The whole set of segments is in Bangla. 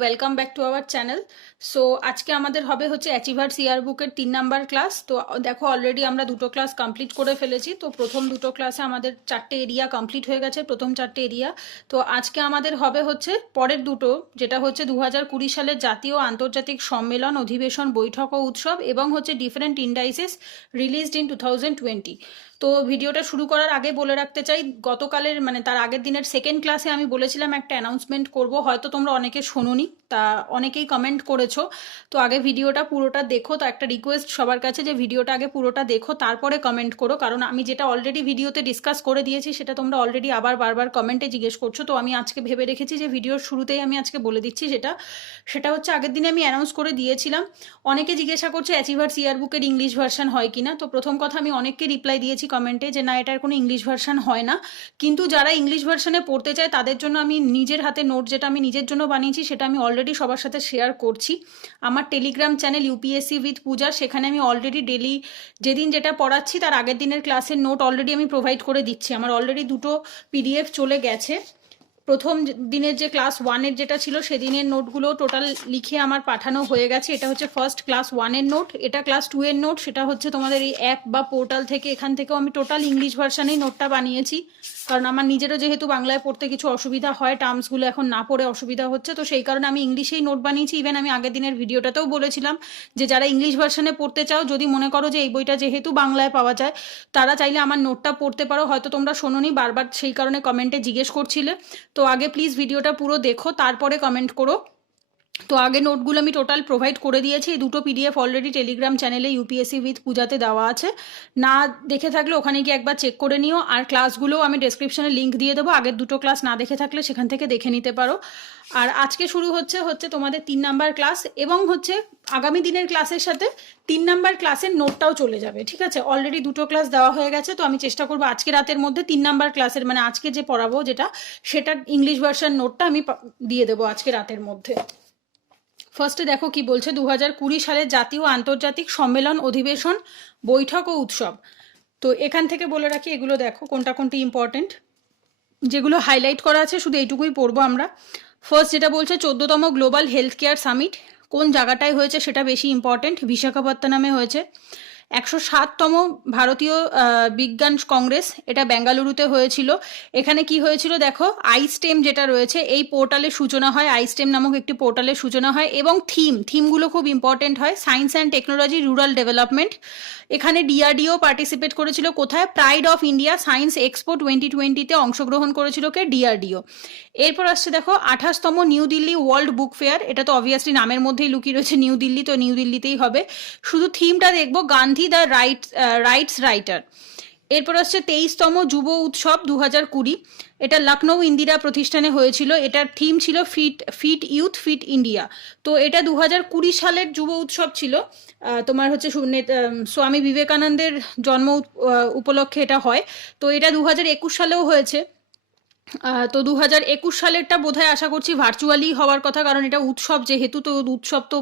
Welcome back to our channel. So আজকে আমাদের হবে হচ্ছে অ্যাচিভার্স ইয়ার বুকের 3 নাম্বার ক্লাস। তো দেখো অলরেডি আমরা দুটো ক্লাস কমপ্লিট করে ফেলেছি। তো প্রথম দুটো ক্লাসে আমাদের 4টে এরিয়া কমপ্লিট হয়ে গেছে, প্রথম 4টে এরিয়া। তো আজকে আমাদের হবে হচ্ছে পরের দুটো, যেটা হচ্ছে 2020 সালের জাতীয় আন্তর্জাতিক সম্মেলন, অধিবেশন, বৈঠক ও উৎসব এবং হচ্ছে ডিফারেন্ট ইন্ডাইসেস রিলিজড ইন 2020। তো ভিডিওটা শুরু করার আগে বলে রাখতে চাই, গতকালের মানে তার আগের দিনের সেকেন্ড ক্লাসে আমি বলেছিলাম একটা অ্যানাউন্সমেন্ট করব, হয়তো তোমরা অনেকে শোনোনি, তা অনেকেই কমেন্ট করেছো। তো আগে ভিডিওটা পুরোটা দেখো। তো একটা রিকোয়েস্ট সবার কাছে যে ভিডিওটা আগে পুরোটা দেখো, তারপরে কমেন্ট করো, কারণ আমি যেটা অলরেডি ভিডিওতে ডিসকাস করে দিয়েছি সেটা তোমরা অলরেডি আবার বারবার কমেন্টে জিজ্ঞেস করছো। তো আমি আজকে ভেবে রেখেছি যে ভিডিওর শুরুতেই আমি আজকে বলে দিচ্ছি। সেটা হচ্ছে আগের দিনে আমি অ্যানাউন্স করে দিয়েছিলাম। অনেকে জিজ্ঞাসা করছে অ্যাচিভার্স ইয়ার বুকের ইংলিশ ভার্সন হয় কিনা। তো প্রথম কথা, আমি অনেককে রিপ্লাই দিয়েছি কমেন্টে যে না, এটার কোনো ইংলিশ ভার্সন হয় না। কিন্তু যারা ইংলিশ ভার্সনে পড়তে চায় তাদের জন্য আমি নিজের হাতে নোট যেটা আমি নিজের জন্য বানিয়েছি সেটা আমি অলরেডি সবার সাথে শেয়ার করছি। আমার টেলিগ্রাম চ্যানেল ইউপিএসসি উইথ পূজা, সেখানে আমি অলরেডি ডেলি যেদিন যেটা পড়াচ্ছি তার আগের দিনের ক্লাসের নোট অলরেডি আমি প্রোভাইড করে দিচ্ছি। আমার অলরেডি দুটো পিডিএফ চলে গেছে। প্রথম দিনের যে ক্লাস 1-এর যেটা ছিল সেদিনের নোটগুলো টোটাল লিখে আমার পাঠানো হয়ে গেছে। এটা হচ্ছে ফার্স্ট ক্লাস 1-এর নোট, এটা ক্লাস 2-এর নোট। সেটা হচ্ছে তোমাদের এই অ্যাপ বা পোর্টাল থেকে, এখান থেকেও আমি টোটাল ইংলিশ ভার্সানেই নোটটা বানিয়েছি, কারণ আমার নিজেরও যেহেতু বাংলায় পড়তে কিছু অসুবিধা হয়, টার্মসগুলো এখন না পড়ে অসুবিধা হচ্ছে, তো সেই কারণে আমি ইংলিশেই নোট বানিয়েছি। ইভেন আমি আগের দিনের ভিডিওটাতেও বলেছিলাম যে যারা ইংলিশ ভার্সানে পড়তে চাও, যদি মনে করো যে এই বইটা যেহেতু বাংলায় পাওয়া যায়, তারা চাইলে আমার নোটটা পড়তে পারো। হয়তো তোমরা শোনোনি, বারবার সেই কারণে কমেন্টে জিজ্ঞেস করছিলে। তো আগে প্লিজ ভিডিওটা পুরো দেখো, তারপরে কমেন্ট করো। তো আগে নোটগুলো আমি টোটাল প্রোভাইড করে দিয়েছি। এই দুটো পিডিএফ অলরেডি টেলিগ্রাম চ্যানেলে ইউপিএসসি উইথ পূজাতে দেওয়া আছে, না দেখে থাকলে ওখানে গিয়ে একবার চেক করে নিও। আর ক্লাসগুলোও আমি ডেসক্রিপশনে লিঙ্ক দিয়ে দেবো, আগের দুটো ক্লাস না দেখে থাকলে সেখান থেকে দেখে নিতে পারো। আর আজকে শুরু হচ্ছে তোমাদের 3 নাম্বার ক্লাস, এবং হচ্ছে আগামী দিনের ক্লাসের সাথে 3 নাম্বার ক্লাসের নোটটাও চলে যাবে। ঠিক আছে, অলরেডি দুটো ক্লাস দেওয়া হয়ে গেছে। তো আমি চেষ্টা করবো আজকে রাতের মধ্যে 3 নাম্বার ক্লাসের, মানে আজকে যে পড়াবো যেটা, সেটার ইংলিশ ভার্সন নোটটা আমি দিয়ে দেবো আজকে রাতের মধ্যে। ফার্স্টে দেখো কি বলছে, 2020 সালের জাতীয় আন্তর্জাতিক সম্মেলন, অধিবেশন, বৈঠক ও উৎসব। তো এখান থেকে বলে রাখি, এগুলো দেখো কোনটা কোনটি ইম্পর্টেন্ট, যেগুলো হাইলাইট করা আছে শুধু এইটুকুই পড়বো আমরা। ফার্স্ট যেটা বলছে 14তম গ্লোবাল হেলথ কেয়ার সামিট, কোন জায়গাটায় হয়েছে সেটা বেশি ইম্পর্টেন্ট, বিশাখাপত্তনমে হয়েছে। 107তম ভারতীয় বিজ্ঞান কংগ্রেস, এটা বেঙ্গালুরুতে হয়েছিল। এখানে কি হয়েছিল দেখো, আইস্টেম যেটা রয়েছে এই পোর্টালের সূচনা হয়, আইস্টেম নামক একটি পোর্টালের সূচনা হয়। এবং থিমগুলো খুব ইম্পর্টেন্ট হয়, science and technology, rural development. এখানে ডিআরডিও পার্টিসিপেট করেছিল কোথায়, pride of India science expo 2020-তে অংশগ্রহণ করেছিল কে, ডিআরডিও। এরপর আসছে দেখো 28তম new Delhi world book fair, এটা তো অবভিয়াসলি নামের মধ্যেই লুকিয়ে রয়েছে নিউ দিল্লি, তো নিউ দিল্লিতেই হবে। শুধু থিমটা দেখবো, গান্ধী দ্য রাইটস রাইটার। এরপর আসছে 23তম যুব উৎসব 2020, এটা লখনৌ ইন্দিরা প্রতিষ্ঠানে হয়েছিল। এটার থিম ছিল ফিট ইউথ ফিট ইন্ডিয়া। তো এটা 2020 সালের যুব উৎসব ছিল। তোমার হচ্ছে স্বামী বিবেকানন্দের জন্ম উপলক্ষে এটা হয়। তো এটা 2021 সালেও হয়েছে। তো 2021 সালেরটা বোধহয় আশা করছি ভার্চুয়ালি হওয়ার কথা, কারণ এটা উৎসব যেহেতু, তো উৎসব তো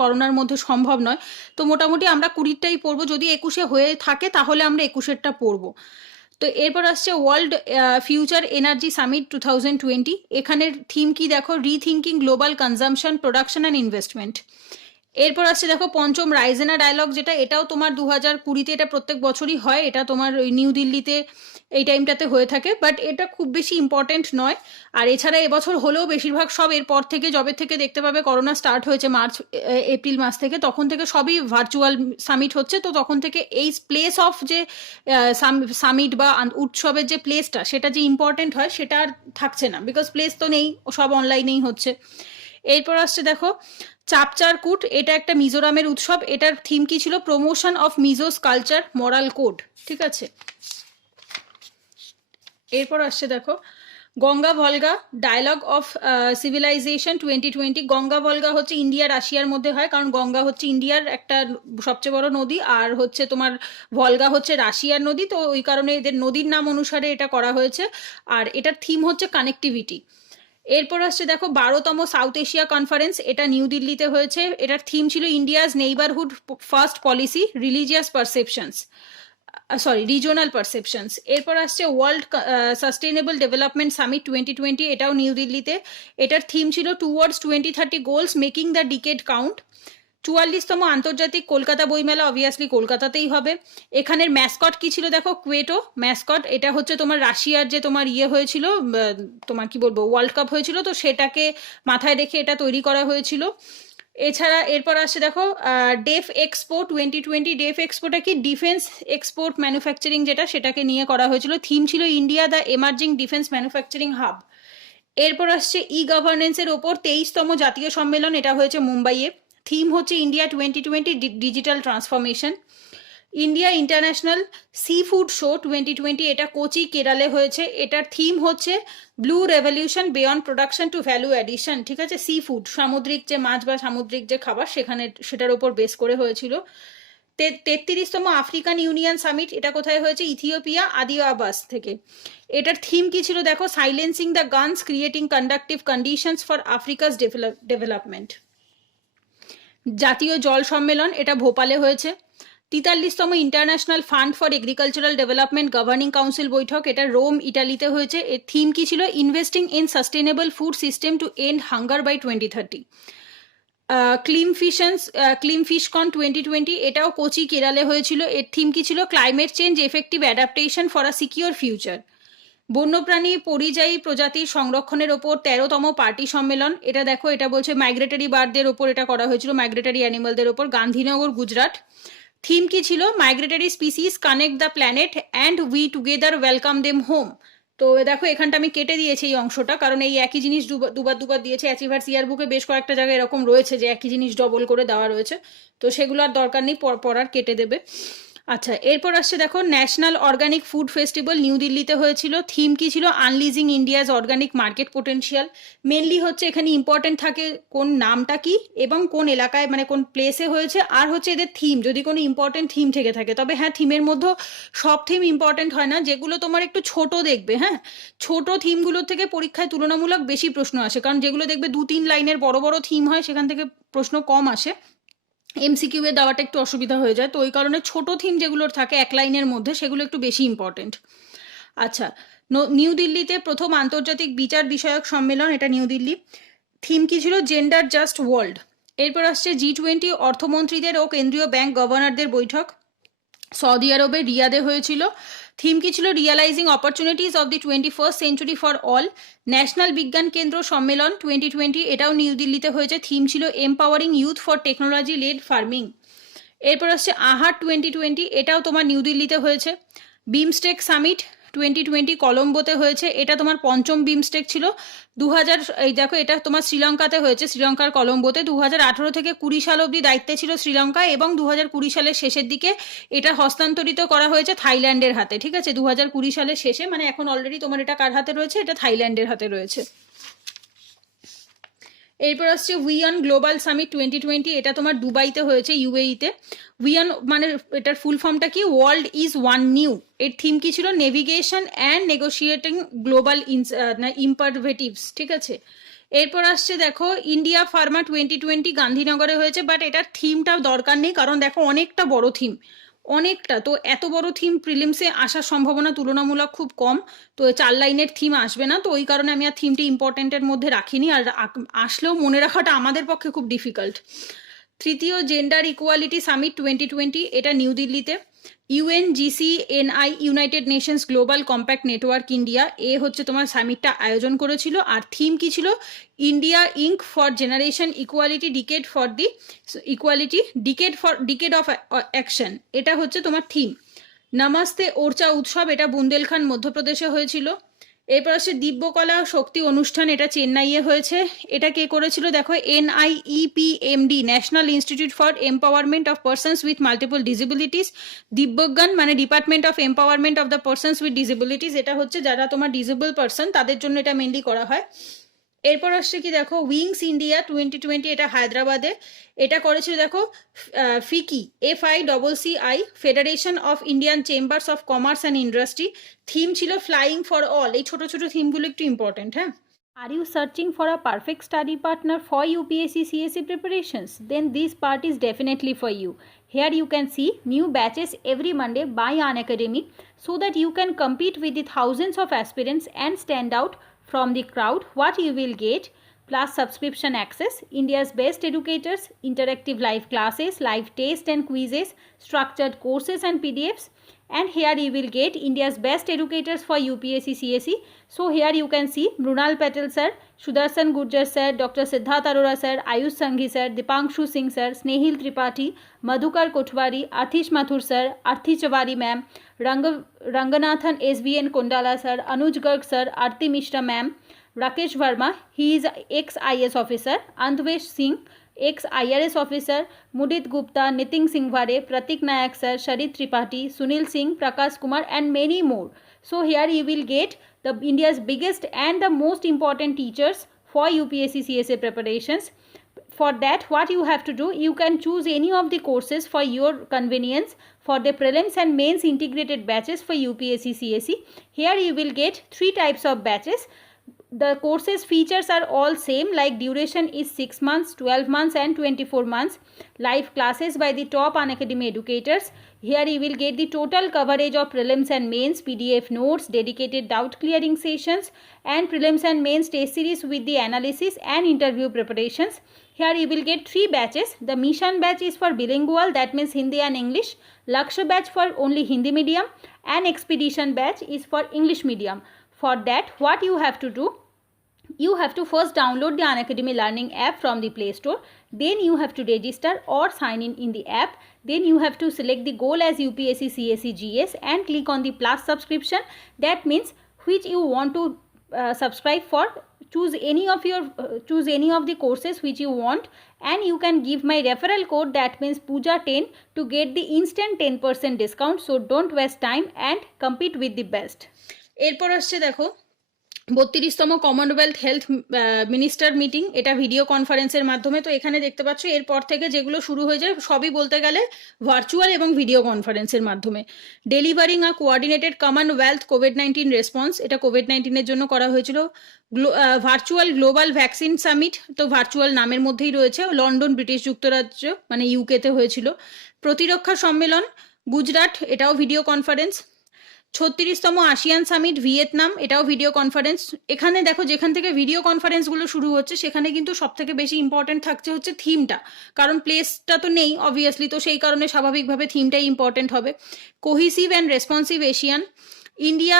করোনার মধ্যে সম্ভব নয়। তো মোটামুটি আমরা 20টাই পড়বো, যদি 21-এ হয়ে থাকে তাহলে আমরা 21-এরটা পড়বো। তো এরপর আসছে ওয়ার্ল্ড ফিউচার এনার্জি সামিট 2020, এখানের থিম কি দেখো, rethinking global consumption, production and investment. এরপর আসছে দেখো পঞ্চম রাইজেনা ডায়লগ, যেটা এটাও তোমার 2020-তে, এটা প্রত্যেক বছরই হয়, এটা তোমার ওই নিউ দিল্লিতে এই টাইমটাতে হয়ে থাকে, বাট এটা খুব বেশি ইম্পর্টেন্ট নয়। আর এছাড়া এবছর হলেও বেশিরভাগ সব এরপর থেকে, জবে থেকে দেখতে পাবে করোনা স্টার্ট হয়েছে মার্চ এপ্রিল মাস থেকে, তখন থেকে সবই ভার্চুয়াল সামিট হচ্ছে। তো তখন থেকে এই প্লেস অফ যে সামিট বা উৎসবের যে প্লেসটা, সেটা যে ইম্পর্টেন্ট হয় সেটা আর থাকছে না, বিকজ প্লেস তো নেই, সব অনলাইনেই হচ্ছে। এরপর আসছে দেখো চাপচারকুট, এটা একটা মিজোরামের উৎসব। এটার থিম কি ছিল, promotion of Mizos culture, moral code. ঠিক আছে, এরপর আসছে দেখো Ganga Volga dialogue of civilization 2020। Ganga Volga হচ্ছে ইন্ডিয়া রাশিয়ার মধ্যে হয়, কারণ গঙ্গা হচ্ছে ইন্ডিয়ার একটা সবচেয়ে বড় নদী, আর হচ্ছে তোমার ভলগা হচ্ছে রাশিয়ার নদী, তো ওই কারণে এদের নদীর নাম অনুসারে এটা করা হয়েছে। আর এটার থিম হচ্ছে কানেক্টিভিটি। এরপর আসছে দেখো 12তম সাউথ এশিয়া কনফারেন্স, এটা নিউ দিল্লিতে হয়েছে। এটার থিম ছিল India's neighbourhood first policy, religious perceptions. Sorry regional perceptions. এরপর আসছে ওয়ার্ল্ড সাস্টেইনেবল ডেভেলপমেন্ট সামিট 2020, এটাও নিউ দিল্লিতে। এটার থিম ছিল towards 2030 goals making the decade count. 44তম আন্তর্জাতিক কলকাতা বইমেলা অবভিয়াসলি কলকাতাতেই হবে। এখানের ম্যাসকট কি ছিল দেখো, কুয়েটো ম্যাসকট। এটা হচ্ছে তোমার রাশিয়ার যে তোমার ইয়ে হয়েছিল, তোমার কি বলবো, ওয়ার্ল্ড কাপ হয়েছিল, তো সেটাকে মাথায় রেখে এটা তৈরি করা হয়েছিল। এছাড়া এরপর আসছে দেখো ডেফ এক্সপো 2020। ডেফ এক্সপোটা কি, ডিফেন্স এক্সপোর্ট ম্যানুফ্যাকচারিং যেটা, সেটাকে নিয়ে করা হয়েছিল। থিম ছিল India the emerging defence manufacturing hub. এরপর আসছে ই গভর্নেন্সের ওপর 23তম জাতীয় সম্মেলন, এটা হয়েছে মুম্বাইয়ে। থিম হচ্ছে India 2020 digital transformation. India international seafood show 2020, এটা কোচি কেরালে হয়েছে। এটার থিম হচ্ছে blue revolution beyond production to value addition. ঠিক আছে, সি ফুড, সামুদ্রিক যে মাছ বা সামুদ্রিক যে খাবার, সেটার ওপর বেস করে হয়েছিল। 33তম আফ্রিকান ইউনিয়ন সামিট, এটা কোথায় হয়েছে, ইথিওপিয়া আদিয়াবাস থেকে। এটার থিম কি ছিল দেখো, silencing the guns creating conductive conditions for Africa's development. জাতীয় জল সম্মেলন, এটা ভোপালে হয়েছে। 43তম international fund for agricultural development governing council বৈঠক, এটা রোম ইটালিতে হয়েছে। এর থিম কি ছিল, investing in sustainable food system to end hunger by 2030। Clean Fishcon 2020, এটাও কোচি কেরালে হয়েছিল। এর থিম কি ছিল, climate change effective adaptation for a secure future. বন্যপ্রাণী পরিযায়ী প্রজাতির সংরক্ষণের ওপর 13তম পার্টি সম্মেলন, এটা দেখো, এটা বলছে মাইগ্রেটারি বার্ডদের ওপর এটা করা হয়েছিল, মাইগ্রেটারি অ্যানিমালদের ওপর, গান্ধীনগর গুজরাট। থিম কি ছিল, migratory species connect the planet and we together welcome them home. তো দেখো এখানটা আমি কেটে দিয়েছি এই অংশটা, কারণ এই একই জিনিস দুবার দিয়েছে। অ্যাচিভার্স ইয়ার বুকে বেশ কয়েকটা জায়গায় এরকম রয়েছে যে একই জিনিস ডবল করে দেওয়া রয়েছে, তো সেগুলো আর দরকার নেই, পড়ার, কেটে দেবে। আচ্ছা, এরপর আসছে দেখো national organic food festival new দিল্লিতে হয়েছিল। থিম কি ছিল, unleashing India's organic market potential. Mainly হচ্ছে এখানে ইম্পর্টেন্ট থাকে কোন নামটা কি এবং কোন এলাকায় মানে কোন প্লেসে হয়েছে, আর হচ্ছে এদের থিম, যদি কোনো ইম্পর্টেন্ট থিম থেকে থাকে। তবে হ্যাঁ, থিমের মধ্যে সব থিম ইম্পর্টেন্ট হয় না, যেগুলো তোমার একটু ছোট দেখবে, হ্যাঁ, ছোট থিমগুলোর থেকে পরীক্ষায় তুলনামূলক বেশি প্রশ্ন আসে, কারণ যেগুলো দেখবে 2-3 লাইনের বড় বড় থিম হয়, সেখান থেকে প্রশ্ন কম আসে, এমসিকিউ এ দেওয়াটা একটু অসুবিধা হয়ে যায়। তো ওই কারণে ছোট থিম যেগুলোর থাকে 1 লাইনের মধ্যে, সেগুলো একটু বেশি ইম্পর্টেন্ট। আচ্ছা, নিউ দিল্লিতে প্রথম আন্তর্জাতিক বিচার বিষয়ক সম্মেলন, এটা নিউ দিল্লি। থিম কি ছিল, জেন্ডার জাস্ট ওয়ার্ল্ড। এরপর আসছে G20 অর্থমন্ত্রীদের ও কেন্দ্রীয় ব্যাংক গভর্নরদের বৈঠক, সৌদি আরবে রিয়াদে হয়েছিল। থিম কি ছিল, realising opportunities of the 21st century for all. National বিজ্ঞান কেন্দ্র সম্মেলন 2020, এটাও নিউ দিল্লিতে হয়েছে। থিম ছিল empowering youth for technology led farming. এরপর আসছে আহার 2020, এটাও তোমার নিউ দিল্লিতে হয়েছে। বিমস্টেক সামিট 2020 কলম্বোতে হয়েছে, এটা তোমার 5ম বিমস্টেক ছিল। 2000, এই দেখো, এটা তোমার শ্রীলঙ্কাতে হয়েছে, শ্রীলঙ্কার কলম্বোতে। 2018 থেকে 20 সাল অবধি দায়িত্বে ছিল শ্রীলঙ্কা, এবং 2020 সালের শেষের দিকে এটা হস্তান্তরিত করা হয়েছে থাইল্যান্ডের হাতে। ঠিক আছে, 2020 সালের শেষে, মানে এখন অলরেডি তোমার এটা কার হাতে রয়েছে, এটা থাইল্যান্ডের হাতে রয়েছে। এরপর আসছে উইয়ন গ্লোবাল সামিট 2020, এটা তোমার দুবাইতে হয়েছে, ইউএইতে। উইয়ন মানে এটার ফুল ফর্মটা কি, ওয়ার্ল্ড ইজ ওয়ান নিউ। এর থিম কি ছিল, নেভিগেশন অ্যান্ড নেগোশিয়েটিং গ্লোবাল ইম্পারভেটিভস। ঠিক আছে, এরপর আসছে দেখো ইন্ডিয়া ফার্মা 2020 গান্ধীনগরে হয়েছে, বাট এটার থিমটা দরকার নেই, কারণ দেখো অনেকটা বড় থিম, অনেকটা, তো এত বড় থিম প্রিলিমসে আসার সম্ভাবনা তুলনামূলক খুব কম, তো 4 লাইনের থিম আসবে না, তো ওই কারণে আমি আর থিমটি ইম্পর্টেন্টের মধ্যে রাখিনি, আর আসলেও মনে রাখাটা আমাদের পক্ষে খুব ডিফিকাল্ট। তৃতীয় জেন্ডার ইকুয়ালিটি সামিট 2020, এটা নিউ দিল্লিতে। UNGCNI United Nations global compact network India, এ হচ্ছে তোমার সামিটটা আয়োজন করেছিল। আর থিম কি ছিল, India Inc for generation equality decade for the equality decade of action, এটা হচ্ছে তোমার থিম। নমস্তে ওরচা উৎসব, এটা বুন্দেলখান্ড মধ্যপ্রদেশে হয়েছিল। এরপর আসছে দিব্যকলা শক্তি অনুষ্ঠান, এটা চেন্নাইয়ে হয়েছে। এটা কে করেছিল দেখো, NIEPMD national institute for empowerment of persons with multiple disabilities. দিব্যজ্ঞান মানে department of empowerment of the persons with disabilities, এটা হচ্ছে যারা তোমার ডিসেবল পার্সন, তাদের জন্য এটা মেনলি করা হয়। এরপর আসছে কি দেখো, উইংস ইন্ডিয়া 2020, এটা হায়দ্রাবাদে। এটা করেছিল দেখো ফিকি, FICCI federation of Indian chambers of commerce and industry. Theme ছিল ফ্লাইং ফর অল। এই ছোট ছোট থিমগুলো একটু ইম্পর্টেন্ট, হ্যাঁ। Are you searching for a perfect study partner for UPSC CSE preparations? Then this part is definitely for you. Here you can see new batches every Monday by Unacademy so that you can compete with the thousands of aspirants and stand out from the crowd. What you will get: plus subscription access, India's best educators, interactive live classes, live tests and quizzes, structured courses and PDFs. And here you will get India's best educators for UPSC CSE. So here you can see Mrunal Patel sir, Sudarshan Gurjar sir, Dr. Siddharth Arora sir, Ayush Sanghi sir, Dipanshu Singh sir, Snehil Tripathi, Madhukar Kothwari, Athish Mathur sir, Arthi Chawari ma'am, Ranganathan SVN Kondala sir, Anuj Garg sir, Arti Mishra ma'am, Rakesh Verma, he is ex-IS officer, Andvesh Singh, ex-IRS officer, Mudit Gupta, Nitin Singhware, Pratik Nayak sir, Sharit Tripathi, Sunil Singh, Prakash Kumar and many more. So here you will get the India's biggest and the most important teachers for UPSC CSA preparations. For that, what you have to do, you can choose any of the courses for your convenience for the prelims and mains integrated batches for UPSC CSE. Here you will get 3 types of batches. The courses features are all same, like duration is 6 months, 12 months and 24 months. Live classes by the top Unacademy educators. Here you will get the total coverage of prelims and mains, PDF notes, dedicated doubt clearing sessions and prelims and mains test series with the analysis and interview preparations. Here you will get 3 batches. The Mission batch is for bilingual, that means Hindi and English. Lakshya batch for only Hindi medium and Expedition batch is for English medium. For that, what you have to do, you have to first download the Unacademy Learning app from the Play Store. Then you have to register or sign in the app. Then you have to select the goal as UPSC CSE GS and click on the plus subscription. That means which you want to subscribe for. Choose any of the courses which you want, and you can give my referral code, that means Pooja10, to get the instant 10% discount. So don't waste time and compete with the best. এরপর আসছে দেখো 32তম কমনওয়েলথ হেলথ মিনিস্টার মিটিং, এটা ভিডিও কনফারেন্সের মাধ্যমে। তো এখানে দেখতে পাচ্ছ এরপর থেকে যেগুলো শুরু হয়ে যায় সবই বলতে গেলে ভার্চুয়াল এবং ভিডিও কনফারেন্সের মাধ্যমে। ডেলিভারিং আ কোঅর্ডিনেটেড কমনওয়েলথ কোভিড-19 রেসপন্স, এটা কোভিড-19-এর জন্য করা হয়েছিল। ভার্চুয়াল গ্লোবাল ভ্যাকসিন সামিট, তো ভার্চুয়াল নামের মধ্যেই রয়েছে, লন্ডন ব্রিটিশ যুক্তরাজ্য মানে ইউকেতে হয়েছিল। প্রতিরক্ষা সম্মেলন গুজরাট, এটাও ভিডিও কনফারেন্স। 36তম আসিয়ান সামিট ভিয়েতনাম, এটাও ভিডিও কনফারেন্স। এখানে দেখো যেখান থেকে ভিডিও কনফারেন্সগুলো শুরু হচ্ছে সেখানে কিন্তু সব থেকে বেশি ইম্পর্টেন্ট থাকছে হচ্ছে থিমটা, কারণ প্লেসটা তো নেই অবভিয়াসলি, তো সেই কারণে স্বাভাবিকভাবে থিমটাই ইম্পর্টেন্ট হবে। Cohesive and responsive Asian. India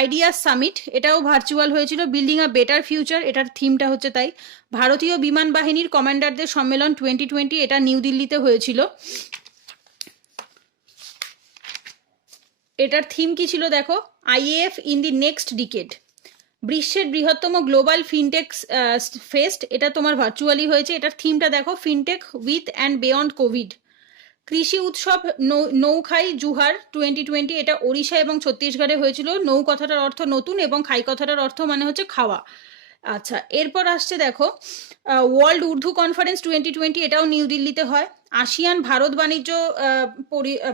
ideas summit, এটাও ভার্চুয়াল হয়েছিল। বিল্ডিং আ বেটার ফিউচার, এটার থিমটা হচ্ছে তাই। ভারতীয় বিমান বাহিনীর কমান্ডারদের সম্মেলন 2020, এটা নিউ দিল্লিতে হয়েছিল। এটার থিম কি ছিল দেখো, IAF in the next decade. বিশ্বের বৃহত্তম গ্লোবাল ফিনটেক ফেস্ট, এটা তোমার ভার্চুয়ালি হয়েছে। এটার থিমটা দেখো, fintech with and beyond Covid. কৃষি উৎসব নৌখাই জুহার 2020, এটা ওড়িশা এবং ছত্তিশগড়ে হয়েছিল। নৌ কথাটার অর্থ নতুন এবং খাই কথাটার অর্থ মানে হচ্ছে খাওয়া। আচ্ছা, এরপর আসছে দেখো ওয়ার্ল্ড উর্দু কনফারেন্স 2020, এটাও নিউ দিল্লিতে হয়। আসিয়ান ভারত বাণিজ্য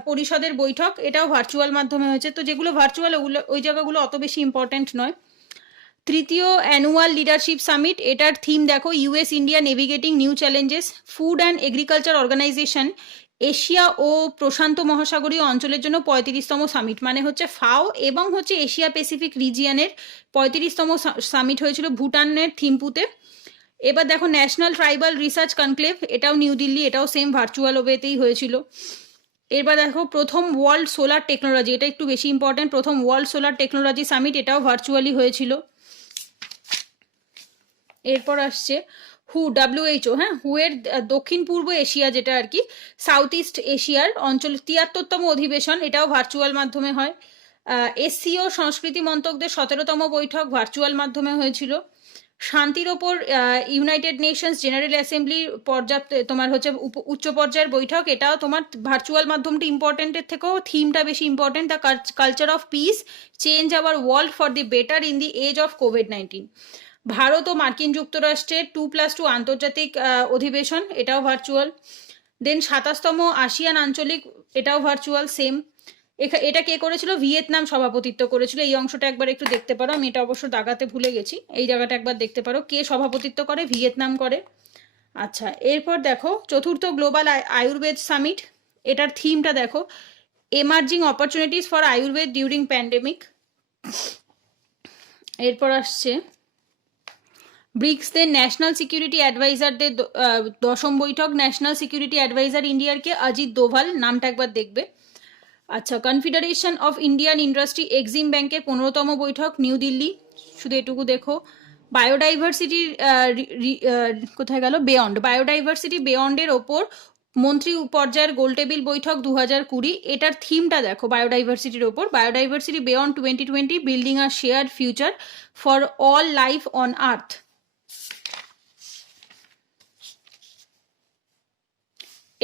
পরিষদের বৈঠক, এটাও ভার্চুয়াল মাধ্যমে হয়েছে। তো যেগুলো ভার্চুয়াল ওই জায়গাগুলো অত বেশি ইম্পর্টেন্ট নয়। তৃতীয় অ্যানুয়াল লিডারশিপ সামিট, এটার থিম দেখো, US India navigating new challenges. Food and agriculture organisation, Asia ও প্রশান্ত মহাসাগরীয় অঞ্চলের জন্য 35তম সামিট, মানে হচ্ছে ফাও এবং হচ্ছে এশিয়া প্যাসিফিক রিজিয়নের 35তম সামিট হয়েছিল ভুটানের থিম্পুতে। এবার দেখো ন্যাশনাল ট্রাইবাল রিসার্চ কনক্লেভ, এটাও নিউ দিল্লি, এটাও সেম ভার্চুয়াল ওয়েতেই হয়েছিল। এবার দেখো প্রথম ওয়ার্ল্ড সোলার টেকনোলজি, এটা একটু বেশি ইম্পর্টেন্ট, প্রথম ওয়ার্ল্ড সোলার টেকনোলজি সামিট, এটাও ভার্চুয়ালি হয়েছিল। এরপর আসছে WHO, হ্যাঁ, এর দক্ষিণ পূর্ব এশিয়া যেটা আর কি সাউথ ইস্ট এশিয়ার অঞ্চল 73তম অধিবেশন, এটাও ভার্চুয়াল মাধ্যমে হয়। SCO সংস্কৃতি মন্ত্রকদের 17তম বৈঠক ভার্চুয়াল মাধ্যমে হয়েছিল। শান্তির ওপর ইউনাইটেড নেশনস জেনারেল অ্যাসেম্বলি পর্যাপ্ত তোমার হচ্ছে উচ্চ পর্যায়ের বৈঠক, এটাও তোমার ভার্চুয়াল মাধ্যমটা ইম্পর্টেন্টের থেকেও থিমটা বেশি important. The culture of peace change our world for the better in the age of কোভিড-19। ভারত ও মার্কিন যুক্তরাষ্ট্রের 2+2 আন্তর্জাতিক অধিবেশন, এটাও ভার্চুয়াল। দেন 27তম আসিয়ান আঞ্চলিক, এটাও ভার্চুয়াল সেম। এটা কে করেছিল? ভিয়েতনাম সভাপতিত্ব করেছিল। এই অংশটা একবার একটু দেখতে পারো, আমি এটা অবশ্য দাগাতে ভুলে গেছি, এই জায়গাটা একবার দেখতে পারো, কে সভাপতিত্ব করে? ভিয়েতনাম করে। আচ্ছা, এরপর দেখো চতুর্থ গ্লোবাল আয়ুর্বেদ সামিট, এটার থিমটা দেখো, emerging opportunities for Ayurveda during pandemic. এরপর আসছে ব্রিক্সদের ন্যাশনাল সিকিউরিটি অ্যাডভাইজারদের দশম বৈঠক। ন্যাশনাল সিকিউরিটি অ্যাডভাইজার ইন্ডিয়ার কে? অজিত দোভাল, নামটা একবার দেখবে। আচ্ছা, confederation of Indian industry Exim ব্যাংকের 15তম বৈঠক, নিউ দিল্লি, শুধু এটুকু দেখো। বায়োডাইভার্সিটির কোথায় গেল? বেয়ন্ড, বায়োডাইভার্সিটি বেয়ন্ডের ওপর মন্ত্রী পর্যায়ের গোলটেবিল বৈঠক 2020, এটার থিমটা দেখো বায়োডাইভার্সিটির ওপর, biodiversity beyond 2020 building a shared future for all life on earth.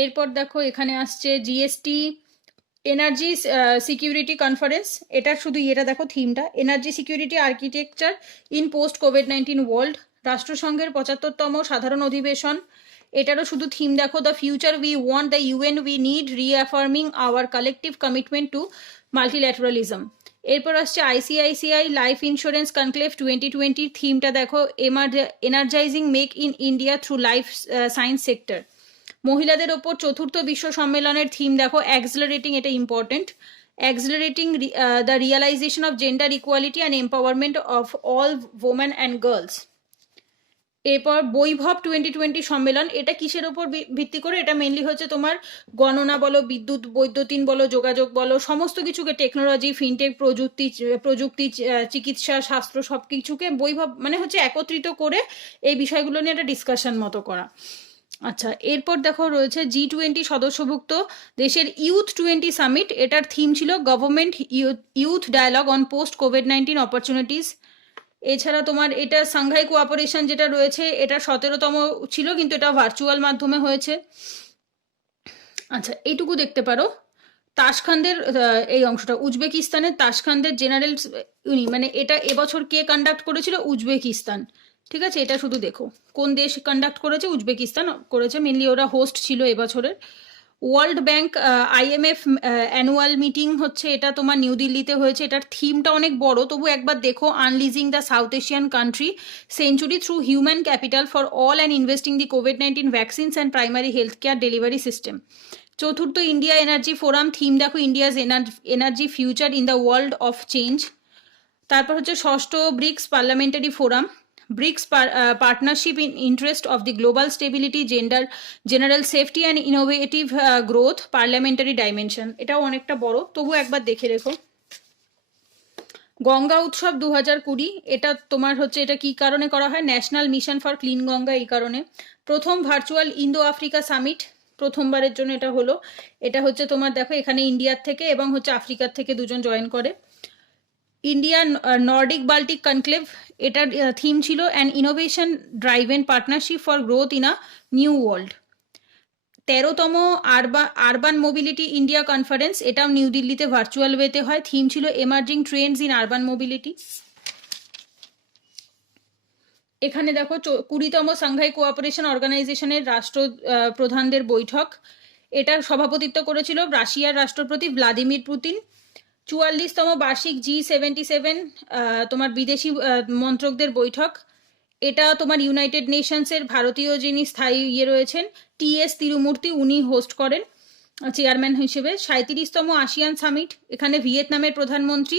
এরপর দেখো এখানে আসছে জিএসটি এনার্জি সিকিউরিটি কনফারেন্স, এটার শুধু এটা দেখো থিমটা, energy security architecture in post কোভিড-19 ওয়ার্ল্ড। রাষ্ট্রসংঘের 75তম সাধারণ অধিবেশন, এটারও শুধু থিম দেখো, the future we want, the UN we need, reaffirming our collective commitment to multilateralism. এরপর আসছে আইসিআইসিআই লাইফ ইন্স্যুরেন্স কনক্লেভ 2020, থিমটা দেখো, energising make in India through life science sector. মহিলাদের ওপর চতুর্থ বিশ্ব সম্মেলনের থিম দেখো, অ্যাক্সিলারেটিং, এটা important, accelerating the realisation of gender equality and empowerment of all women and girls. এরপর বৈভব 2020 সম্মেলন, এটা কিসের ওপর ভিত্তি করে? এটা মেনলি হচ্ছে তোমার গণনা বলো, বিদ্যুৎ বৈদ্যুতিন বলো, যোগাযোগ বলো, সমস্ত কিছুকে, টেকনোলজি, ফিনটেক, প্রযুক্তি, চিকিৎসা, শাস্ত্র, সব কিছুকে বৈভব মানে হচ্ছে একত্রিত করে এই বিষয়গুলো নিয়ে একটা ডিসকাশন মতো করা। আচ্ছা, এরপর দেখো রয়েছে G20 সদস্যভুক্ত দেশের ইউথ 20 সামিট, এটার থিম ছিল government youth dialogue on post কোভিড-19 অপরচুনিটিস। এছাড়া তোমার এটা সাংঘাই কোঅপারেশন যেটা রয়েছে, এটা 17তম ছিল, কিন্তু এটা ভার্চুয়াল মাধ্যমে হয়েছে। আচ্ছা, এইটুকু দেখতে পারো। তাশখান্দের এই অংশটা, উজবেকিস্তানের তাশখান্দের জেনারেল মানে এটা এবছর কে কন্ডাক্ট করেছিল? উজবেকিস্তান, ঠিক আছে, এটা শুধু দেখো কোন দেশ কন্ডাক্ট করেছে? উজবেকিস্তান করেছে, মেনলি ওরা হোস্ট ছিল এবছরের। World bank IMF annual meeting হচ্ছে, এটা তোমার নিউ দিল্লিতে হয়েছে, এটার থিমটা অনেক বড়, তবু একবার দেখো, unleashing the south Asian country century through human capital for all and investing the কোভিড-19 vaccines and primary health care delivery system. চতুর্থ ইন্ডিয়া এনার্জি ফোরাম, থিম দেখো, India's energy future in the world of change. তারপর হচ্ছে ষষ্ঠ BRICS parliamentary forum, BRICS partnership in interest of the global stability, general safety and innovative growth, parliamentary dimension, এটাও অনেকটা বড়, তবু একবার দেখে রেখো। গঙ্গা উৎসব 2020, এটা তোমার হচ্ছে, এটা কি কারণে করা হয়? National mission for clean Ganga, এই কারণে। প্রথম ভার্চুয়াল ইন্দো আফ্রিকা সামিট, প্রথমবারের জন্য এটা হলো, এটা হচ্ছে তোমার দেখো এখানে ইন্ডিয়ার থেকে এবং হচ্ছে আফ্রিকার থেকে দুজন জয়েন করে। ইন্ডিয়ান নর্ডিক বাল্টিক কনক্লেভ, এটার থিম ছিল an innovation driven partnership for growth in a new world. 13তম আরবান মোবিলিটি ইন্ডিয়া কনফারেন্স, এটাও নিউ দিল্লিতে ভার্চুয়াল ওয়েতে হয়, থিম ছিল emerging trends in urban mobility. এখানে দেখো 20তম সাংঘাই কোঅপারেশন অর্গানাইজেশনের রাষ্ট্র প্রধানদের বৈঠক, এটার সভাপতিত্ব করেছিল রাশিয়ার রাষ্ট্রপতি ভ্লাদিমির পুতিন। 44তম বার্ষিক G77 তোমার বিদেশি মন্ত্রকদের বৈঠক, এটা তোমার ইউনাইটেড নেশনসের ভারতীয় যিনি স্থায়ী রয়েছেন TS তিরুমূর্তি, উনি হোস্ট করেন চেয়ারম্যান হিসেবে। 37তম আসিয়ান সামিট, এখানে ভিয়েতনামের প্রধানমন্ত্রী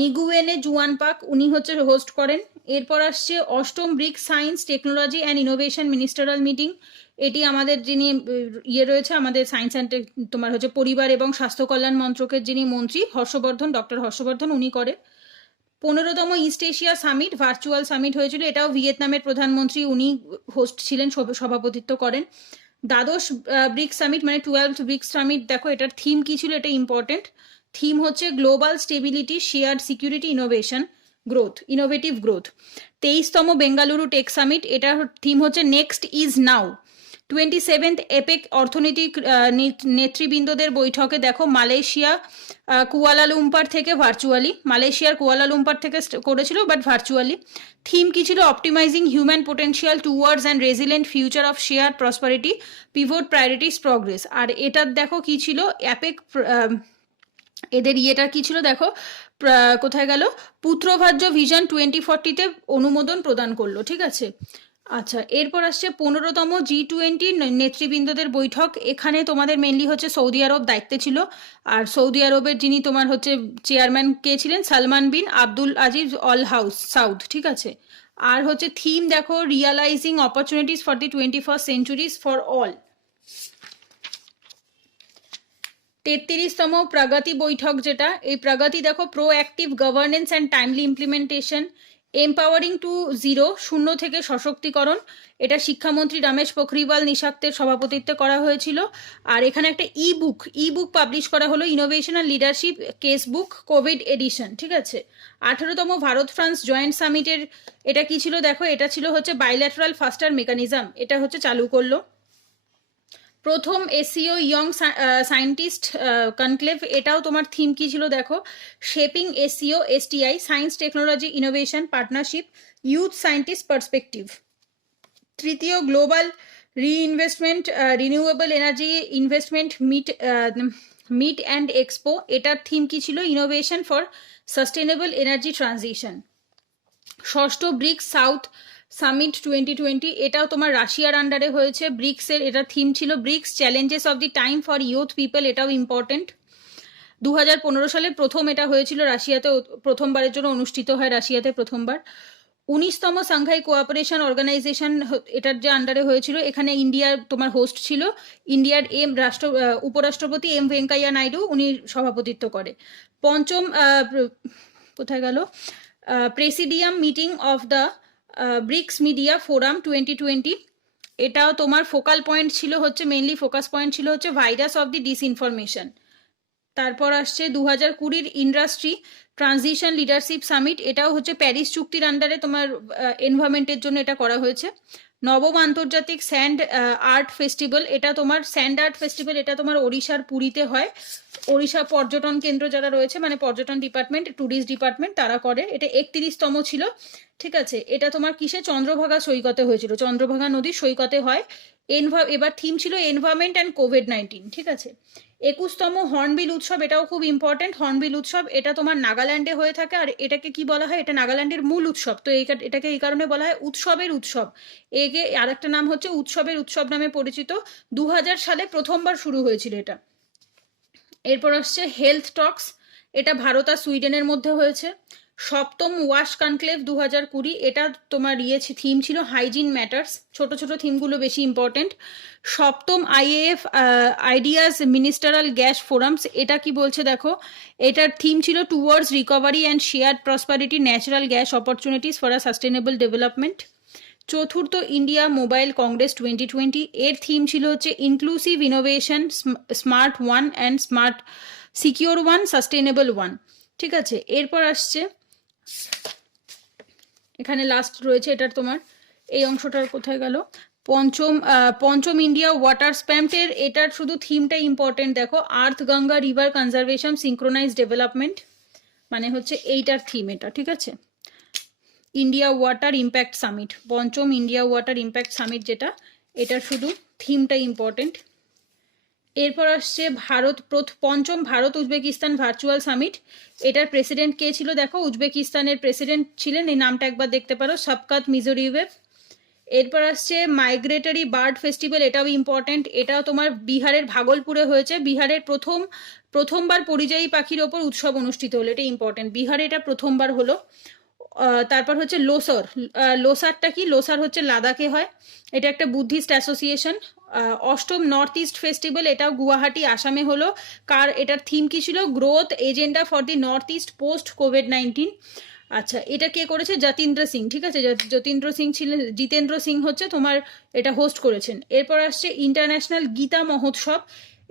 নিগুয়েনে জুয়ানপাক, উনি হচ্ছে হোস্ট করেন। এরপর আসছে অষ্টম BRICS science technology and innovation ministerial meeting, এটি আমাদের যিনি রয়েছে আমাদের সায়েন্স অ্যান্ড তোমার হচ্ছে পরিবার এবং স্বাস্থ্য কল্যাণ মন্ত্রকের যিনি মন্ত্রী হর্ষবর্ধন, ডক্টর হর্ষবর্ধন, উনি করে। 15তম east Asia summit virtual summit হয়েছিল, এটাও ভিয়েতনামের প্রধানমন্ত্রী উনি হোস্ট ছিলেন, সভাপতিত্ব করেন। দ্বাদশ ব্রিক্স সামিট মানে 12th ব্রিক্স সামিট, দেখো এটার থিম কি ছিল? এটা ইম্পর্টেন্ট, থিম হচ্ছে global stability, shared security, innovation growth, innovative growth. 23তম বেঙ্গালুরু টেক সামিট, এটার থিম হচ্ছে next is now. 27th APEC অর্থনৈতিক নেতৃবৃন্দদের বৈঠকে দেখো মালয়েশিয়া কুয়ালালুম্পার থেকে ভার্চুয়ালি, মালয়েশিয়ার কুয়ালালুম্পার থেকে করেছিল বাট ভার্চুয়ালি। থিম কি ছিল? Optimizing human potential towards and resilient future of share prosperity, pivot priorities progress. আর এটার দেখো কি ছিল? অ্যাপেক এদের ইয়েটা কি ছিল দেখো, কোথায় গেল, পুত্রভাজ্য ভিশন 2040-তে অনুমোদন প্রদান করলো, ঠিক আছে। আচ্ছা, এরপর আসছে 15তম G20 নেতৃবৃন্দদের বৈঠক। এখানে তোমাদের মেনলি হচ্ছে সৌদি আরব দায়িত্বে ছিল, আর সৌদি আরবের যিনি তোমার হচ্ছে চেয়ারম্যান কে ছিলেন, Salman bin Abdul Aziz Al হাউস সাউদ, ঠিক আছে। আর হচ্ছে থিম দেখো, realizing opportunities for the 21st centuries for all. 33তম প্রগতি বৈঠক, যেটা এই প্রগতি দেখো, proactive governance and timely implementation, empowering to zero, শূন্য থেকে সশক্তিকরণ। এটা শিক্ষামন্ত্রী রমেশ পোখরিয়াল নিশাঙ্কের সভাপতিত্বে করা হয়েছিল। আর এখানে একটা ই বুক পাবলিশ করা হলো, innovation and leadership case book COVID edition, ঠিক আছে। 18তম ভারত ফ্রান্স জয়েন্ট সামিটের এটা কি ছিল দেখো, এটা ছিল হচ্ছে বাইল্যাটারাল ফাস্টার মেকানিজম, এটা হচ্ছে চালু করলো। প্রথম এসিও ইয়ং সায়েন্টিস্ট কনক্লেভ, এটাও তোমার থিম কি ছিল দেখো, shaping SCO STI, science technology innovation partnership, youth scientist perspective. তৃতীয় global reinvestment renewable energy investment meet and expo, এটার থিম কি ছিল, innovation for sustainable energy transition. ষষ্ঠ ব্রিক্স সাউথ সামিট 2020, এটাও তোমার রাশিয়ার আন্ডারে হয়েছে। ব্রিক্সের এটা থিম ছিল BRICS challenges of the time for youth people, এটাও ইম্পর্টেন্ট। 2015 সালে প্রথম এটা হয়েছিল রাশিয়াতে, প্রথমবারের জন্য অনুষ্ঠিত হয় রাশিয়াতে প্রথমবার। 19তম সাংঘাই কোঅপারেশন অর্গানাইজেশন, এটার যে আন্ডারে হয়েছিল, এখানে ইন্ডিয়ার তোমার হোস্ট ছিল, ইন্ডিয়ার উপরাষ্ট্রপতি এম ভেঙ্কাইয়া নাইডু, উনি সভাপতিত্ব করে। পঞ্চম কোথায় গেল, presidium meeting of the BRICS media forum 2020, এটাও তোমার ফোকাল পয়েন্ট ছিল হচ্ছে, মেইনলি ফোকাস পয়েন্ট ছিল হচ্ছে ভাইরাস অফ দি ডিসইনফরমেশন। তারপর আসছে 2020 ইন্ডাস্ট্রি ট্রানজিশন লিডারশিপ সামিট, এটাও হচ্ছে প্যারিস চুক্তির আন্ডারে তোমার এনভায়রনমেন্টের জন্য এটা করা হয়েছে। নবম আন্তর্জাতিক স্যান্ড আর্ট ফেস্টিভ্যাল, এটা তোমার স্যান্ড আর্ট ফেস্টিভ্যাল, এটা তোমার ওড়িশার পুরীতে হয়। ওড়িশা পর্যটন কেন্দ্র যারা রয়েছে, মানে পর্যটন ডিপার্টমেন্ট, ট্যুরিস্ট ডিপার্টমেন্ট, তারা করে। এটা 31তম ছিল, ঠিক আছে। এটা তোমার কিসে, চন্দ্রভাগা সৈকতে হয়েছিল, চন্দ্রভাগা নদীর সৈকতে হয়। এবার থিম ছিল এনভায়রনমেন্ট অ্যান্ড কোভিড-19, ঠিক আছে। 21তম হর্নবিল উৎসব, এটাও খুব ইম্পর্টেন্ট। হর্নবিল উৎসব এটা তোমার নাগাল্যান্ডে হয়ে থাকে, আর এটাকে কি বলা হয়, এটা নাগাল্যান্ডের মূল উৎসব, তো এটাকে এই কারণে বলা হয় উৎসবের উৎসব। একে আরেকটা নাম হচ্ছে উৎসবের উৎসব নামে পরিচিত। 2000 সালে প্রথমবার শুরু হয়েছিল এটা। এরপর আসছে হেলথ টক্স, এটা ভারত আর সুইডেনের মধ্যে হয়েছে। সপ্তম ওয়াশ কনক্লেভ 2020, এটা তোমার থিম ছিল হাইজিন ম্যাটার্স, ছোট ছোট থিমগুলো বেশি ইম্পর্টেন্ট। সপ্তম আইএএফ আইডিয়াস মিনিস্টারাল গ্যাস ফোরামস, এটা কি বলছে দেখো, এটার থিম ছিল towards recovery and shared prosperity natural gas opportunities for a sustainable development. চতুর্থ ইন্ডিয়া মোবাইল কংগ্রেস 2020, এর থিম ছিল হচ্ছে inclusive innovation, smart one and smart secure one, sustainable one, ঠিক আছে। এরপর আসছে এখানে লাস্ট রয়েছে এটার তোমার এই অংশটার কোথায় গেল, পঞ্চম ইন্ডিয়া ওয়াটার স্প্যাম্পের, এটার শুধু থিমটা ইম্পর্টেন্ট দেখো, Arth Ganga river conservation synchronize development, মানে হচ্ছে এইটার থিম এটা, ঠিক আছে। ইন্ডিয়া ওয়াটার ইম্প্যাক্ট সামিট, পঞ্চম ইন্ডিয়া ওয়াটার ইম্প্যাক্ট সামিট যেটা, এটার শুধু থিমটা ইম্পর্টেন্ট। এরপর আসছে পঞ্চম ভারত উজবেকিস্তান ভার্চুয়াল সামিট, এটার প্রেসিডেন্ট কে ছিল দেখো, উজবেকিস্তানের প্রেসিডেন্ট ছিলেন, এই নামটা একবার দেখতে পারো, শাফকাত মিরজিয়োয়েভ। এরপর আসছে মাইগ্রেটরি বার্ড ফেস্টিভ্যাল, এটাও ইম্পর্টেন্ট, এটাও তোমার বিহারের ভাগলপুরে হয়েছে। বিহারের প্রথমবার পরিযায়ী পাখির ওপর উৎসব অনুষ্ঠিত হলো, এটা ইম্পর্টেন্ট, বিহারে এটা প্রথমবার হলো। তারপর হচ্ছে লোসারটা কি, লোসার হচ্ছে লাদাখে হয়, এটা একটা বুদ্ধিস্ট অ্যাসোসিয়েশন। অষ্টম নর্থ ইস্ট ফেস্টিভ্যাল, এটাও গুয়াহাটি আসামে হলো। এটার থিম কি ছিল, growth agenda for the north east post COVID-19. আচ্ছা, এটা কে করেছে, যতীন্দ্র সিং, ঠিক আছে, জিতেন্দ্র সিং হচ্ছে তোমার এটা হোস্ট করেছেন। এরপর আসছে ইন্টারন্যাশনাল গীতা মহোৎসব,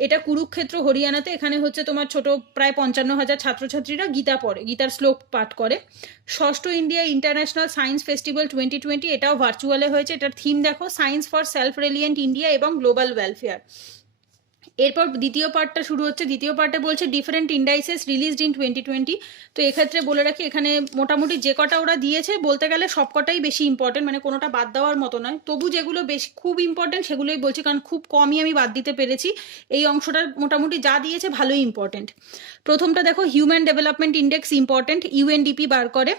এটা কুরুক্ষেত্র হরিয়ানাতে, এখানে হচ্ছে তোমার ছোট প্রায় 55,000 ছাত্রছাত্রীরা গীতা পড়ে, গীতার শ্লোক পাঠ করে। ষষ্ঠ ইন্ডিয়া ইন্টারন্যাশনাল সায়েন্স ফেস্টিভ্যাল 2020, এটাও ভার্চুয়ালে হয়েছে, এটার থিম দেখো, সায়েন্স ফর সেলফ রিলিয়েন্ট ইন্ডিয়া এবং গ্লোবাল ওয়েলফেয়ার। এরপর দ্বিতীয় পার্টটা শুরু হচ্ছে। দ্বিতীয় পার্টে বলছে ডিফারেন্ট ইন্ডাইসেস রিলিজড ইন 2020। তো এক্ষেত্রে বলে রাখি, এখানে মোটামুটি যে কটা ওরা দিয়েছে বলতে গেলে সব কটাই বেশি ইম্পর্টেন্ট, মানে কোনোটা বাদ দেওয়ার মতো নয়। তবু যেগুলো বেশি খুব ইম্পর্টেন্ট সেগুলোই বলছি, কারণ খুব কমই আমি বাদ দিতে পেরেছি। এই অংশটা মোটামুটি যা দিয়েছে ভালোই ইম্পর্টেন্ট। প্রথমটা দেখো, human development index important, UNDP বার করে।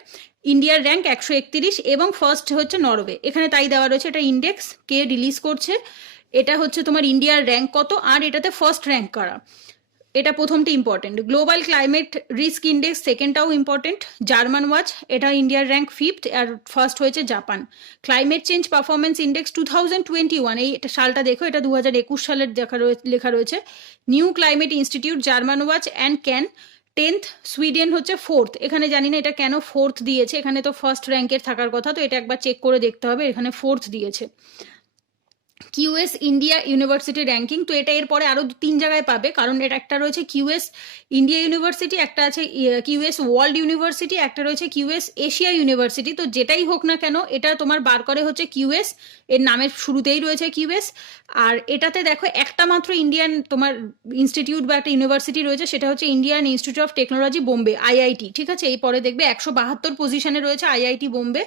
ইন্ডিয়ার র্যাঙ্ক 131 এবং ফার্স্ট হচ্ছে নরওয়ে। এখানে তাই দেওয়া রয়েছে, এটা ইন্ডেক্স কে রিলিজ করছে, এটা হচ্ছে তোমার ইন্ডিয়ার র্যাঙ্ক কত, আর এটাতে ফার্স্ট র্যাঙ্ক করা, এটা প্রথমটি important. Global climate risk index সেকেন্ডটাও ইম্পর্টেন্ট, জার্মান ওয়াচ, এটা ইন্ডিয়ার র্যাঙ্ক 5th আর ফার্স্ট হয়েছে Japan. Climate change performance index 2021, এই সালটা দেখো, এটা 2021 সালের লেখা রয়েছে। New climate institute, German watch and CAN 10th, Sweden হচ্ছে 4th। এখানে জানি না এটা কেন 4th দিয়েছে, এখানে তো ফার্স্ট র্যাঙ্কের থাকার কথা, তো এটা একবার চেক করে দেখতে হবে, এখানে 4th দিয়েছে। কিউএস ইন্ডিয়া ইউনিভার্সিটি র্যাঙ্কিং, তো এটা এরপরে আরও 3 জায়গায় পাবে, কারণ এটা একটা রয়েছে কিউএস ইন্ডিয়া ইউনিভার্সিটি, একটা আছে কিউএস ওয়ার্ল্ড ইউনিভার্সিটি, একটা রয়েছে কিউএস এশিয়া ইউনিভার্সিটি। তো যেটাই হোক না কেন এটা তোমার বার করে হচ্ছে কিউএস, এর নামের শুরুতেই রয়েছে কিউএস। আর এটাতে দেখো একটা মাত্র ইন্ডিয়ান তোমার ইনস্টিটিউট বা একটা ইউনিভার্সিটি রয়েছে, সেটা হচ্ছে Indian institute of technology Bombay, IIT. ঠিক আছে, এই পরে দেখবে 172 পজিশনে রয়েছে আইআইটি বোম্বে।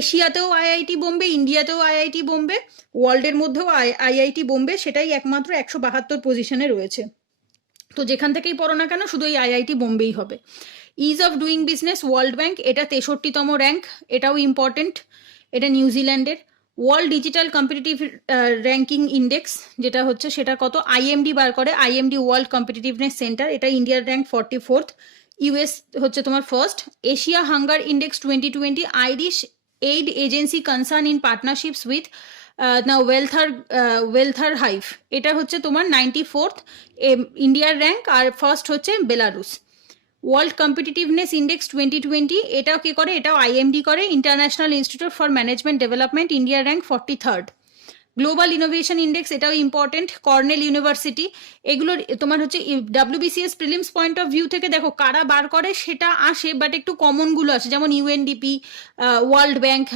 এশিয়াতেও আইআইটি বোম্বে, ইন্ডিয়াতেও আইআইটি বোম্বে, ওয়ার্ল্ডের মধ্যেও আইআইটি বোম্বে, সেটাই একমাত্র 172 পজিশনে রয়েছে। তো যেখান থেকেই পড়ো না কেন শুধু এই আইআইটি বোম্বেই হবে। Is of doing business world bank, এটা 63তম র্যাঙ্ক, এটাও ইম্পর্টেন্ট, এটা নিউজিল্যান্ডের। World digital competitive ranking index যেটা হচ্ছে, সেটা কত, আইএমডি বার করে, আইএমডি ওয়ার্ল্ড কম্পিটিটিভনেস সেন্টার, এটা ইন্ডিয়ার র্যাঙ্ক 44th, ইউএস হচ্ছে তোমার first. Asia hunger index 2020, Irish aid agency concern in partnerships with না ওয়েলথার হাইভ, এটা হচ্ছে তোমার 94th ইন্ডিয়ার র্যাঙ্ক, আর ফার্স্ট হচ্ছে বেলারুস। ওয়ার্ল্ড কম্পিটিটিভনেস ইন্ডেক্স 2020, এটাও কে করে, এটাও আইএমডি করে, international institute for management development, ইন্ডিয়ার rank 43rd। Global innovation index, এটাও ইম্পর্টেন্ট, কর্নেল ইউনিভার্সিটি। এগুলোর তোমার হচ্ছে WBCS prelims point of view থেকে দেখো কারা বার করে সেটা আসে, বাট একটু কমনগুলো আসে, যেমন ইউএনডিপি, ওয়ার্ল্ড ব্যাংক,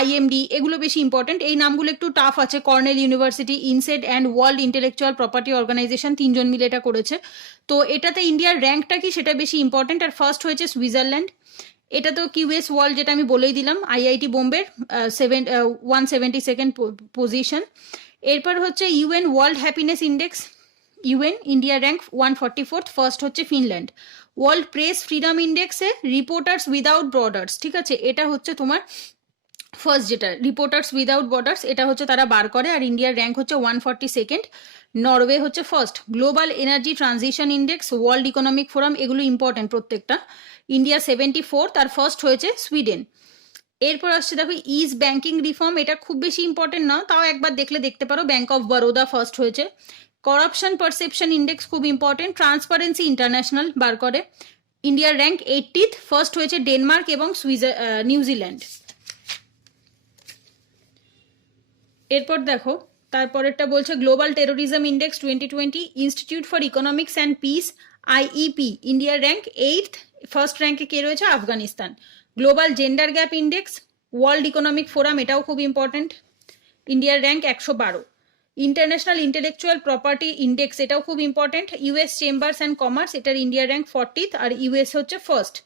আইএমডি, এগুলো বেশি ইম্পর্টেন্ট। এই নামগুলো একটু টাফ আছে, Cornell university, INSEAD and world intellectual property organization, 3 জন মিলে এটা করেছে। তো এটাতে ইন্ডিয়ার র্যাঙ্কটা কি সেটা বেশি ইম্পর্টেন্ট। আর ফার্স্ট হয়েছে সুইজারল্যান্ড, এটা তো কিউএস ওয়ার্ল্ড যেটা আমি বলেই দিলাম, আইআইটি বোম্বের 172nd পজিশন। এরপর হচ্ছে UN world happiness index, UN India rank 144th, first হচ্ছে ফিনল্যান্ড। ওয়ার্ল্ড প্রেস ফ্রিডম ইন্ডেক্সে রিপোর্টার্স উইদাউট বর্ডার্স, ঠিক আছে, এটা হচ্ছে তোমার ফার্স্ট, যেটা রিপোর্টার্স উইদাউট বর্ডার্স, এটা হচ্ছে তারা বার করে, আর ইন্ডিয়ার র্যাঙ্ক হচ্ছে 142nd, নরওয়ে হচ্ছে first. Global energy transition index, world economic forum, এগুলো ইম্পর্টেন্ট প্রত্যেকটা, ইন্ডিয়া 74th, আর ফার্স্ট হয়েছে সুইডেন। এরপর আসছে দেখো ইজ ব্যাংকিং রিফর্ম, এটা খুব বেশি ইম্পর্টেন্ট না, তাও একবার দেখলে দেখতে পারো, ব্যাংক অফ বরোদা ফার্স্ট হয়েছে। করাপশন পারসেপশন ইন্ডেক্স খুব ইম্পর্টেন্ট, ট্রান্সপারেন্সি ইন্টারন্যাশনাল বার করে, ইন্ডিয়ার র্যাঙ্ক 80th, ফার্স্ট হয়েছে ডেনমার্ক এবং নিউজিল্যান্ড। এরপর দেখো তারপরেরটা বলছে global terrorism index 2020, institute for economics and peace, IEP, ইন্ডিয়ার র্যাঙ্ক 8th, ফার্স্ট র্যাঙ্কে কে রয়েছে, Afghanistan. Global gender gap index, world economic forum, এটাও খুব ইম্পর্টেন্ট, ইন্ডিয়ার rank 112। International intellectual property index, এটাও খুব important, US chambers and commerce, এটার ইন্ডিয়ার র্যাঙ্ক 40th, আর ইউএস হচ্ছে first.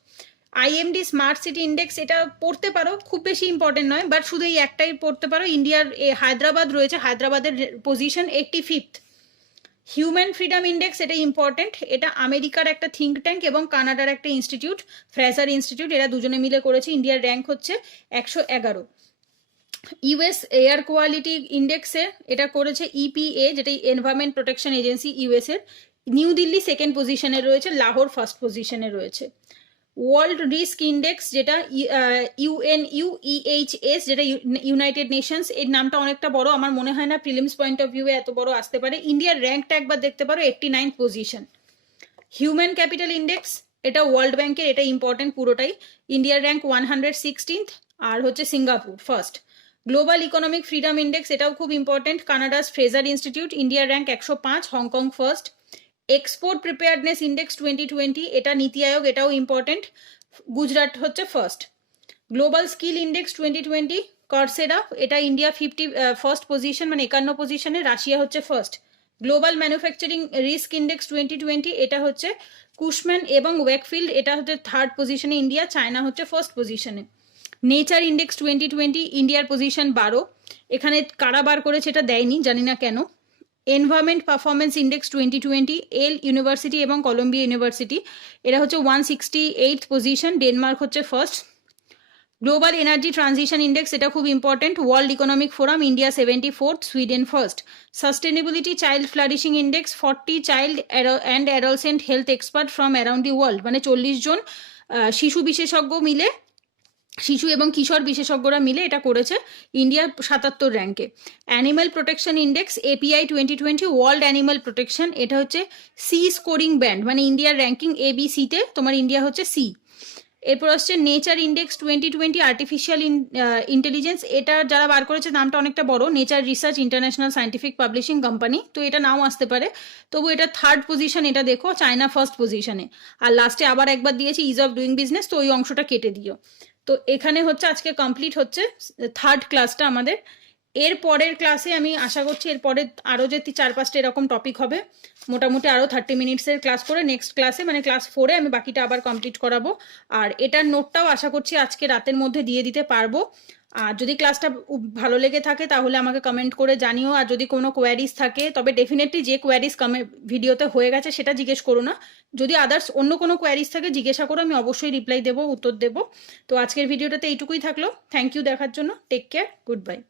IMD smart city index, এটা পড়তে পারো, খুব বেশি ইম্পর্টেন্ট নয়, বাট শুধু এই একটাই পড়তে পারো, ইন্ডিয়ার হায়দ্রাবাদ রয়েছে, হায়দ্রাবাদের position 85th। Human freedom index, এটা ইম্পর্টেন্ট, এটা আমেরিকার একটা থিঙ্ক ট্যাঙ্ক এবং কানাডার একটা ইনস্টিটিউট, ফ্রেজার ইনস্টিটিউট, এরা দুজনে মিলে করেছে, ইন্ডিয়ার র্যাঙ্ক হচ্ছে 111। ইউএস এয়ার কোয়ালিটি ইন্ডেক্সে এটা করেছে ইপিএ, যেটা এনভায়রনমেন্ট প্রোটেকশন এজেন্সি ইউএস এর, নিউ দিল্লি সেকেন্ড পজিশনে রয়েছে, লাহোর ফার্স্ট পজিশনে রয়েছে। ওয়ার্ল্ড রিস্ক ইন্ডেক্স, যেটা ইউএনইউইএইচএস, যেটা ইউনাইটেড নেশনস, এর নামটা অনেকটা বড়, আমার মনে হয় না প্রিলিমস পয়েন্ট অফ ভিউ এত বড় আসতে পারে। ইন্ডিয়ার র্যাঙ্কটা একবার দেখতে পারো, 89th position. Human capital index, এটা ওয়ার্ল্ড ব্যাংকের, এটা ইম্পর্টেন্ট পুরোটাই, ইন্ডিয়ার র্যাঙ্ক 116th, আর হচ্ছে Singapore first. Global economic freedom index, এটাও খুব ইম্পর্টেন্ট, কানাডার ফ্রেজার ইনস্টিটিউট, ইন্ডিয়ার rank 105, Hong Kong first. Export preparedness index 2020, এটা নীতি আয়োগ, এটাও ইম্পর্টেন্ট, গুজরাট হচ্ছে ফার্স্ট। গ্লোবাল স্কিল ইন্ডেক্স 2020, কার্সেরা, এটা ইন্ডিয়া 51st পজিশন, মানে 51 পজিশনে, রাশিয়া হচ্ছে first. Global manufacturing risk index 2020 এটা হচ্ছে কুশম্যান এবং ওয়েকফিল্ড, এটা হচ্ছে থার্ড পজিশনে ইন্ডিয়া, চায়না হচ্ছে ফার্স্ট পজিশনে। নেচার ইন্ডেক্স 2020 ইন্ডিয়ার পজিশন 12, এখানে কারা বার করেছে এটা দেয়নি, জানি না কেন। Environment performance index 2020 Yale university এবং কলম্বিয়া ইউনিভার্সিটি, এরা হচ্ছে 168 পজিশন, ডেনমার্ক হচ্ছে first. Global energy transition index, এটা খুব important, world economic forum, India 74th, Sweden first. Sustainability child flourishing index, 40 child and adolescent health expert from around the world, মানে 40 জন শিশু বিশেষজ্ঞ মিলে, শিশু এবং কিশোর বিশেষজ্ঞরা মিলে এটা করেছে, ইন্ডিয়া 77 র্যাঙ্কে। Animal protection index API 2020 world animal protection, এটা হচ্ছে সি স্কোরিং ব্যান্ড, মানে ইন্ডিয়ার র্যাঙ্কিং এবিসিতে তোমার ইন্ডিয়া হচ্ছে সি। এরপর আসছে নেচার ইন্ডেক্স 2020 আর্টিফিশিয়াল ইন্টেলিজেন্স, এটা যারা বার করেছে নামটা অনেকটা বড়, nature research international scientific publishing company, তো এটা নাও আসতে পারে, তবু এটা থার্ড পজিশন, এটা দেখো চায়না ফার্স্ট পজিশনে। আর লাস্টে আবার একবার দিয়েছি ইজ অফ ডুইং বিজনেস, তো ওই অংশটা কেটে দিও। তো এখানে হচ্ছে আজকে কমপ্লিট হচ্ছে থার্ড ক্লাসটা আমাদের। এর পরের ক্লাসে আমি আশা করছি এরপরে আরও যে 4-5টা এরকম টপিক হবে, মোটামুটি আরও 30 মিনিটসের ক্লাস করে নেক্সট ক্লাসে মানে ক্লাস 4-এ আমি বাকিটা আবার কমপ্লিট করাবো। আর এটার নোটটাও আশা করছি আজকে রাতের মধ্যে দিয়ে দিতে পারবো। আর যদি ক্লাসটা ভালো লেগে থাকে তাহলে আমাকে কমেন্ট করে জানিও, আর যদি কোনো কোয়ারিজ থাকে, তবে ডেফিনেটলি যে কোয়ারিজ ভিডিওতে হয়ে গেছে সেটা জিজ্ঞেস করো না, যদি আদার্স অন্য কোনো কোয়ারিজ থাকে জিজ্ঞাসা করো, আমি অবশ্যই রিপ্লাই দেবো, উত্তর দেবো। তো আজকের ভিডিওটাতে এইটুকুই থাকলো, থ্যাংক ইউ দেখার জন্য, টেক কেয়ার, গুড বাই।